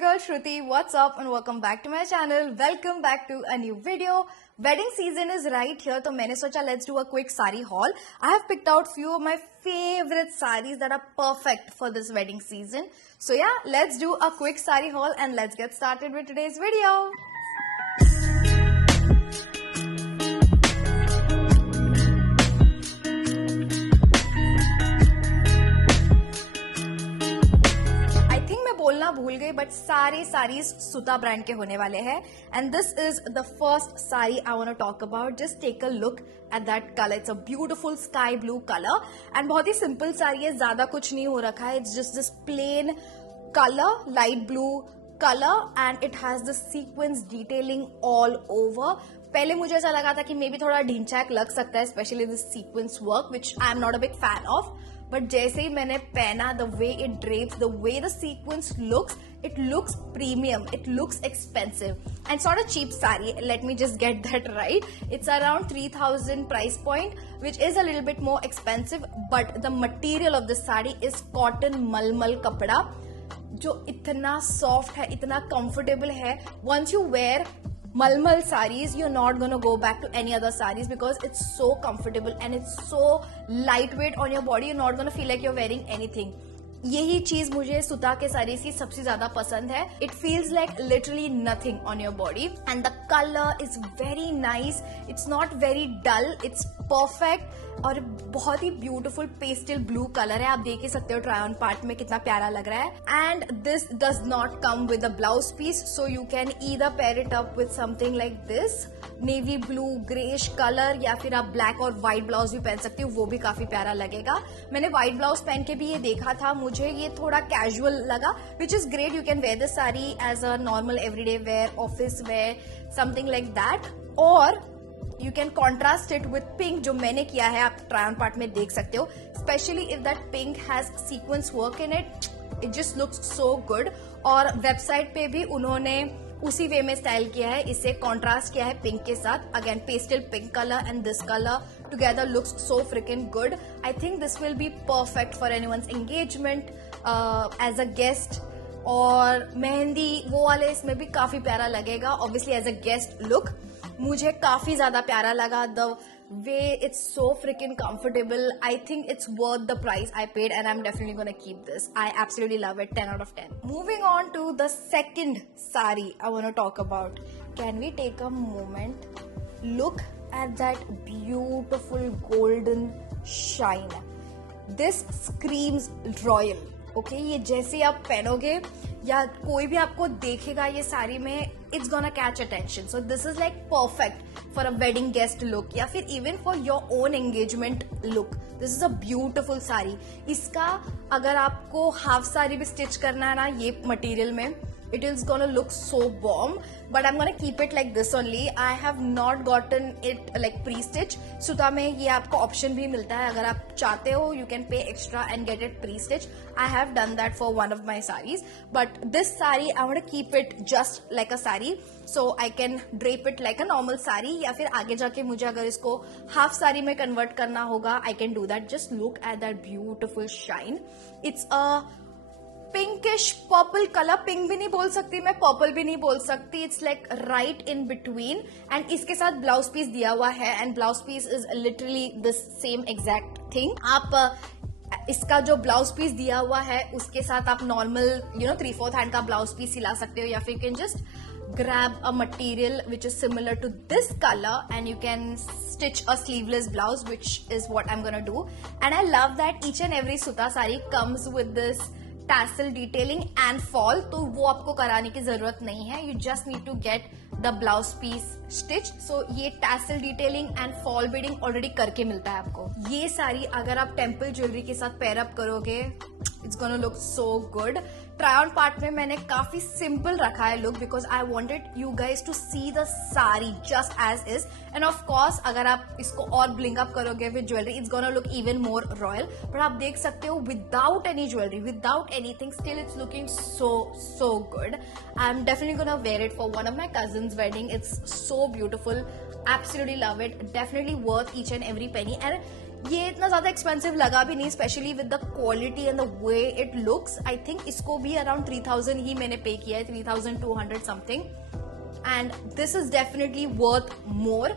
girl Shruti. What's up and welcome back to my channel. Welcome back to a new video. Wedding season is right here, so मैंने सोचा let's do a quick sari haul. I have picked out few of my favorite saris that are perfect for this wedding season. So yeah, let's do a quick sari haul and let's get started with today's video. बोलना भूल गई बट सारे सारीज सुता ब्रांड के होने वाले हैं and this is the first sari I want to talk about. Just take a look at that colour. It's a beautiful sky blue colour and बहुत ही सिंपल साड़ी है, ज्यादा कुछ नहीं हो रखा है. It's just this plain colour, light blue colour and it has the sequence detailing all over. पहले मुझे ऐसा लगा था कि मे बी थोड़ा ढींचाक लग सकता है, specially this sequence work which I am not a big fan of. But जैसे ही मैंने पहना, the way it drapes, the way the sequence looks, it looks premium, it looks expensive and it's not a cheap saree. Let me just get that right. It's around 3000 price point, which is a little bit more expensive, but the material of the saree is cotton malmal kapda जो इतना soft है, इतना comfortable है. Once you wear Malmal sarees, you're not gonna go back to any other sarees because it's so comfortable and it's so lightweight on your body. You're not gonna feel like you're wearing anything. यही चीज मुझे सुता के सारीज की सबसे ज्यादा पसंद है. It feels like literally nothing on your body and the colour is very nice. It's not very dull, it's perfect और बहुत ही ब्यूटीफुल पेस्टल ब्लू कलर है. आप देख ही सकते हो ट्राई ऑन पार्ट में कितना प्यारा लग रहा है. And this does not come with a blouse piece, so you can either pair it up with something like this navy blue greyish colour, या फिर आप ब्लैक और व्हाइट ब्लाउज भी पहन सकते हो, वो भी काफी प्यारा लगेगा. मैंने व्हाइट ब्लाउज पहन के भी ये देखा था, मुझे ये थोड़ा कैजुअल लगा, which is great. You can wear this sari as a normal everyday wear, office wear, something like that. और you can contrast it with pink, जो मैंने किया है, आप ट्राई ऑन पार्ट में देख सकते हो. Specially if that pink has sequence work in it, it just looks so good. और वेबसाइट पे भी उन्होंने उसी वे में स्टाइल किया है, इसे कॉन्ट्रास्ट किया है पिंक के साथ. Again pastel pink colour and this colour together looks so freaking good. I think this will be perfect for anyone's engagement as a guest. और मेहंदी वो वाले इसमें भी काफी प्यारा लगेगा. Obviously as a guest look मुझे काफी ज्यादा प्यारा लगा. The way it's so freaking comfortable. I think it's worth the price I paid and I'm definitely gonna keep this. I absolutely love it. 10 out of 10. Moving on to the second sari I want to talk about. Can we take a moment? Look at that beautiful golden shine. This screams royal. Okay ये जैसे आप पहनोगे या कोई भी आपको देखेगा ये साड़ी में, it's gonna catch attention. So this is like perfect for a wedding guest look या फिर even for your own engagement look. This is a beautiful sari. इसका अगर आपको हाफ साड़ी भी स्टिच करना है ना ये मटेरियल में, it is gonna look so bomb, but I'm gonna keep it like this only. I have not gotten it like pre-stitch. सुता में ये आपको ऑप्शन भी मिलता है, अगर आप चाहते हो you can pay extra and get it pre-stitch. I have done that for one of my sarees, but this saree I want to keep it just like a saree, so I can drape it like a normal saree. या फिर आगे जाके मुझे अगर इसको हाफ साड़ी में कन्वर्ट करना होगा, I can do that. Just look at that beautiful shine. It's a pinkish purple colour. Pink भी नहीं बोल सकती मैं, पर्पल भी नहीं बोल सकती. It's like right in between. And इसके साथ ब्लाउज पीस दिया हुआ है and blouse piece is literally the same exact thing. आप इसका जो ब्लाउज पीस दिया हुआ है उसके साथ आप नॉर्मल 3/4 हैंड का ब्लाउज पीस सिला सकते हो, या फिर can just grab a material which is similar to this color and you can stitch a sleeveless blouse, which is what I'm gonna do. And I love that each and every suta sari comes with this tassel detailing and fall, तो वो आपको कराने की जरूरत नहीं है. You just need to get the blouse piece stitched. So ये tassel detailing and fall beading already करके मिलता है आपको. ये सारी अगर आप टेम्पल ज्वेलरी के साथ पेयर अप करोगे, it's gonna look so good. Try on part में मैंने काफी सिंपल रखा है look, because I wanted you guys to see the sari just as is. And of course अगर आप इसको और ब्लिंक अप करोगे with jewellery, it's gonna look even more royal. But आप देख सकते हो without any jewellery, without anything, still it's looking so good. I'm definitely gonna wear it for one of my cousin's wedding. It's so beautiful. Absolutely love it. Definitely worth each and every penny. And ये इतना ज्यादा एक्सपेंसिव लगा भी नहीं, specially with the quality and the way it looks. I think इसको भी अराउंड 3000 ही मैंने पे किया है, 3200 something. And this is definitely worth more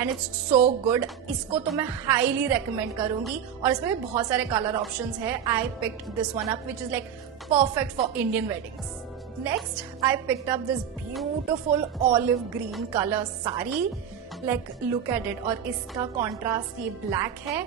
and it's so good. इसको तो मैं हाईली रेकमेंड करूंगी. और इसमें भी बहुत सारे कलर ऑप्शंस है. I picked this one up which is like perfect for Indian weddings. Next I picked up this beautiful olive green colour sari. Like look at it. और इसका कॉन्ट्रास्ट ये ब्लैक है,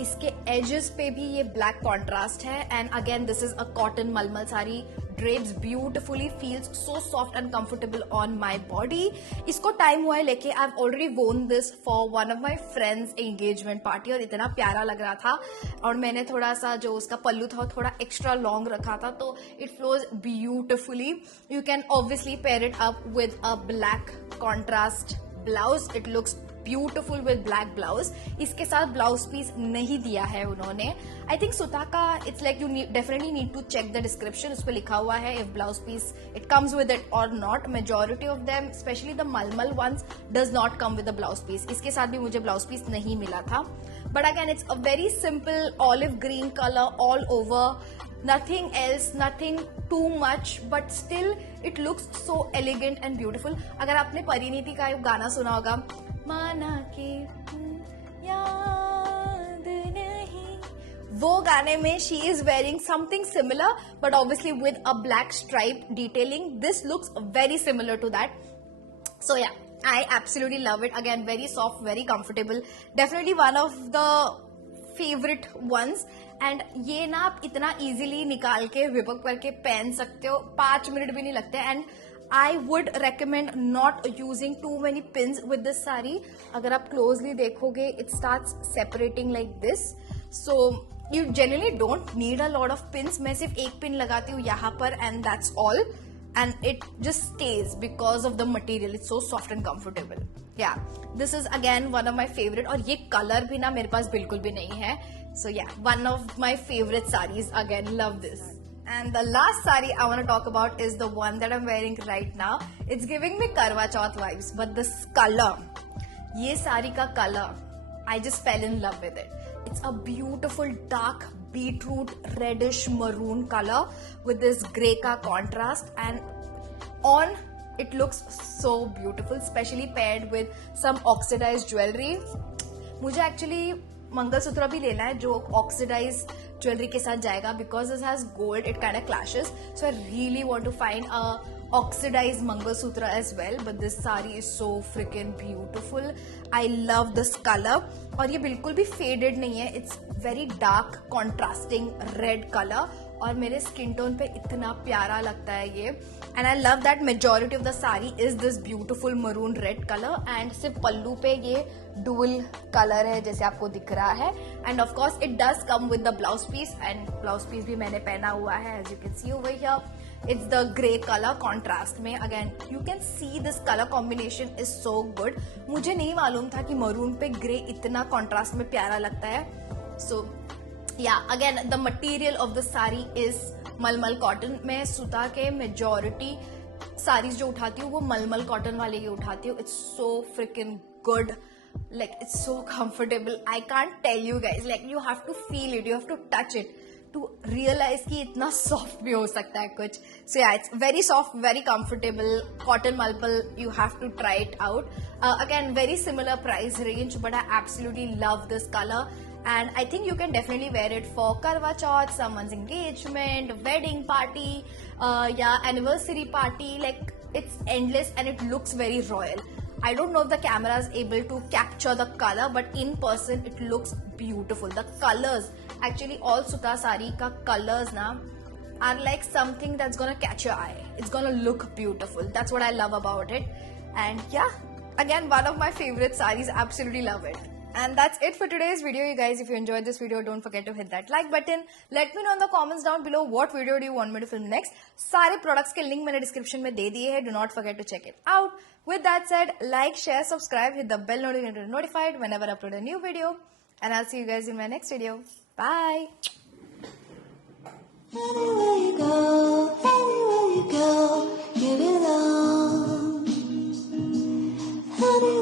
इसके एजेस पे भी ये ब्लैक कॉन्ट्रास्ट है. And again this is a cotton mulmul sari. Drapes beautifully, feels so soft and comfortable on my body. इसको टाइम हुआ है लेके. I have already worn this for one of my friends engagement party और इतना प्यारा लग रहा था. और मैंने थोड़ा सा जो उसका पल्लू था थोड़ा एक्स्ट्रा लॉन्ग रखा था, तो it flows beautifully. You can obviously pair it up with a black contrast blouse. It looks beautiful with black blouse. इसके साथ ब्लाउज पीस नहीं दिया है उन्होंने. आई थिंक सुता का it's like you definitely need to check the description. उस पर लिखा हुआ है if blouse piece it comes with it और not. Majority of them specially the mulmul ones does not come with the blouse piece. इसके साथ भी मुझे ब्लाउज पीस नहीं मिला था. But again it's a very simple olive green colour all over. Nothing else, nothing too much, but still it looks so elegant and beautiful. अगर आपने परिणीति का गाना सुना होगा, माना के याद नहीं, वो गाने में she is wearing something similar, but obviously with a black stripe detailing. This looks very similar to that. So yeah, I absolutely love it. Again, very soft, very comfortable. Definitely one of the favourite ones. And ये ना आप इतना इजीली निकाल के विपक करके पहन सकते हो, 5 मिनट भी नहीं लगते. And I would recommend not using too many pins with this sari. अगर आप क्लोजली देखोगे it starts separating like this. So you generally don't need a lot of pins. मैं सिर्फ एक पिन लगाती हूँ यहाँ पर and that's all. And it just stays because of the material. It's so soft and comfortable. Yeah, this is again one of my favorite. और ये color भी ना मेरे पास बिल्कुल भी नहीं है. So yeah, one of my favorite sarees. Again, love this. And the last saree I want to talk about is the one that I'm wearing right now. It's giving me Karwa Chauth vibes, but this color, ये साड़ी का color, I just fell in love with it. It's a beautiful dark beetroot reddish maroon color with this grey ka contrast, and on it looks so beautiful, especially paired with some oxidized jewelry. मुझे actually मंगलसूत्र भी लेना है जो oxidise jewellery के साथ जाएगा, because this has gold, it kind of clashes. So I really want to find a oxidized mangalsutra as well, but this saree is so freaking beautiful. I love this color. और ये बिल्कुल भी faded नहीं है. It's very dark contrasting red color और मेरे skin tone पे इतना प्यारा लगता है ये. And I love that majority of the saree is this beautiful maroon red color and सिर्फ पल्लू पे ये dual color है जैसे आपको दिख रहा है. And of course it does come with the blouse piece, and blouse piece भी मैंने पहना हुआ है as you can see over here. It's the grey color contrast में. Again, you can see this color combination is so good. मुझे नहीं मालूम था कि maroon पे grey इतना contrast में प्यारा लगता है. So yeah, again the material of the saree is मलमल cotton. मैं सुता के majority साड़ीज जो उठाती हूँ वो मलमल कॉटन वाले ही उठाती हूँ. It's so freaking good. Like it's so comfortable. I can't tell you guys. Like you have to feel it. You have to touch it to realize कि इतना soft भी हो सकता है कुछ. So yeah, it's very soft, very comfortable. Cotton multiple, you have to try it out. Again, very similar price range, but I absolutely love this color. And I think you can definitely wear it for Karwa Chauth, someone's engagement, wedding party, yeah, anniversary party. Like it's endless and it looks very royal. I don't know if the camera is able to capture the color, but in person it looks beautiful. The colors, actually all Suta sari ka colors na are like something that's gonna catch your eye. It's gonna look beautiful. That's what I love about it. And yeah, again one of my favorite sarees. Absolutely love it. And that's it for today's video, you guys. If you enjoyed this video, don't forget to hit that like button. Let me know in the comments down below what video do you want me to film next. सारे products के link मैंने description में दे दिए हैं. Do not forget to check it out. With that said, like, share, subscribe, hit the bell notification to be notified whenever I upload a new video. And I'll see you guys in my next video. Bye. Anywhere you go, give it all. Anywhere